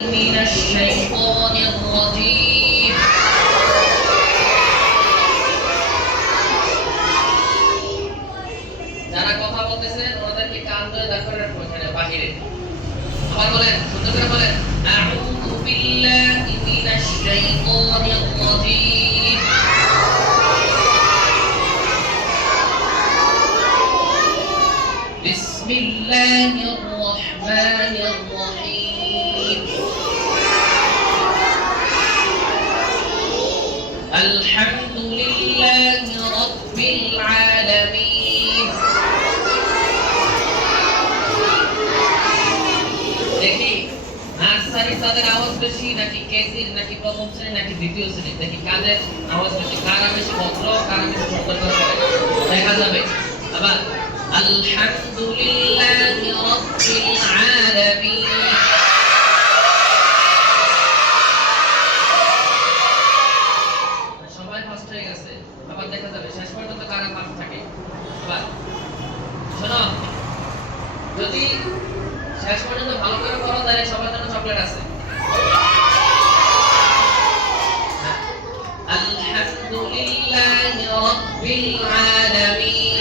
من الشيطان الرجيم যারা কথা বলতেছেন ওনাদেরকে কান ধরে দাঁড় করে রাখুন এখানে বাহিরে আবার বলেন সুন্দর করে বলেন আউযু বিল্লাহি মিনাশ শাইতানির রাজীম বিসমিল্লাহির রহমানির রহিম الحمد لله رب العالمين দেখি নার্সারি তাদের আওয়াজ বেশি নাকি কেজি নাকি প্রথম শ্রেণী নাকি দ্বিতীয় শ্রেণী দেখি কাদের আওয়াজ বেশি কারা বেশি ভদ্র কারা বেশি সুন্দর করে দেখা যাবে আবার আলহামদুলিল্লাহি রাব্বিল আলামিন দেখা যাবে শেষ পর্যন্ত কারা পাস থাকে আবার শোনো যদি শেষ পর্যন্ত ভালো করে করো তাহলে সবার জন্য চকলেট আছে আলহামদুলিল্লাহি রাব্বিল আলামিন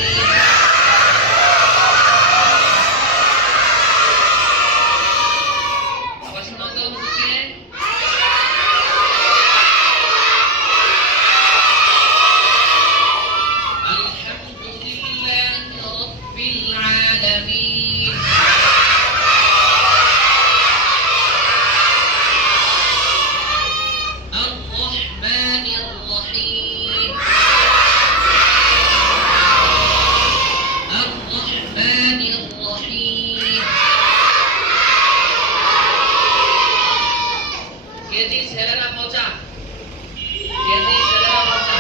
আবার শোনো তো মুখে কেজি ছেলেরা মজা কেজি ছেলেরা মজা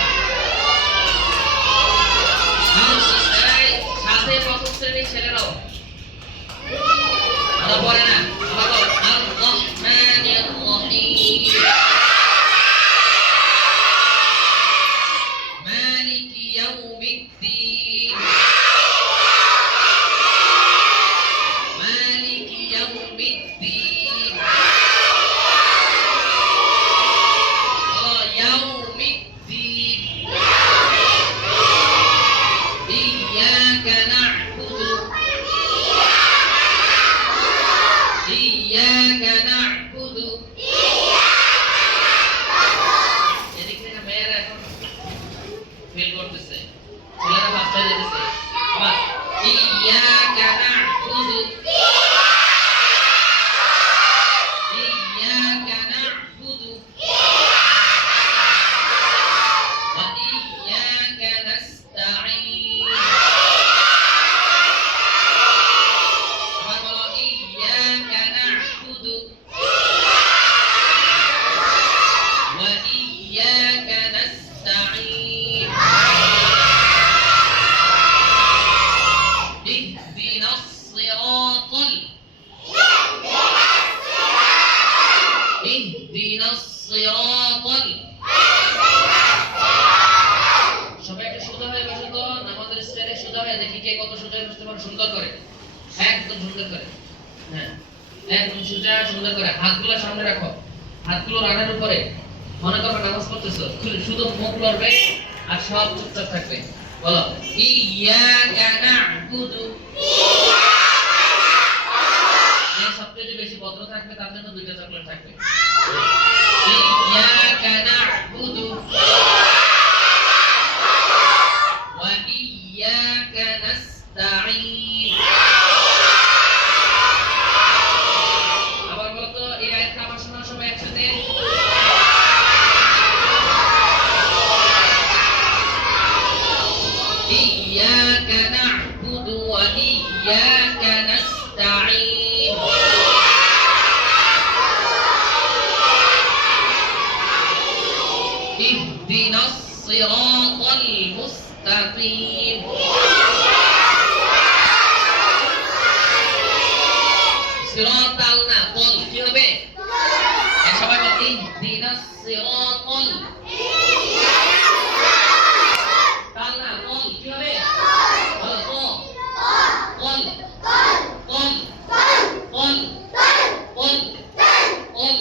সাথে প্রথম শ্রেণীর ছেলেরাও আবার পড়ে না আবার বল আর রহমানির রহিম মালিকি ইয়াউমিদ্দিন মালিকি ইয়াউমিদ্দিন إياك نعبد এদিক থেকে মেয়েরা এখন ফিল করতেছে ছেলেরা বাচ্চা যেতেছে আবার إياك نعبد إياك نعبد وإياك نستعين وإياك نستعين اهدنا الصراط اهدنا الصراط সবাই একটু সোজা হয়ে বসে তো আমাদের স্টাইলে সোজা হয়ে দেখি কে কত সোজা বসতে পারে সুন্দর করে একদম সুন্দর করে হ্যাঁ একদম সোজা সুন্দর করে হাতগুলো সামনে রাখো হাতগুলো রানের উপরে মনে করো নামাজ পড়তেছো শুধু মুখ লড়বে আর সব চুপচাপ থাকবে বলো ইয়াকা না'বুদু যে সবচেয়ে বেশি ভদ্র থাকবে তার জন্য দুইটা চকলেট থাকবে ইয়াকা না'বুদু ওয়া ইয়াকা নাস্তাঈন আবার বলো তো এই আয়াতটা আমার শোনা সবাই একসাথে إياك نعبد وإياك نستعين اهدنا الصراط المستقيم صراط আল্লাহ বল কি হবে সবাই বল اهدنا الصراط আল্লাহ বল কি হবে বল قل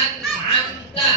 আনআমতা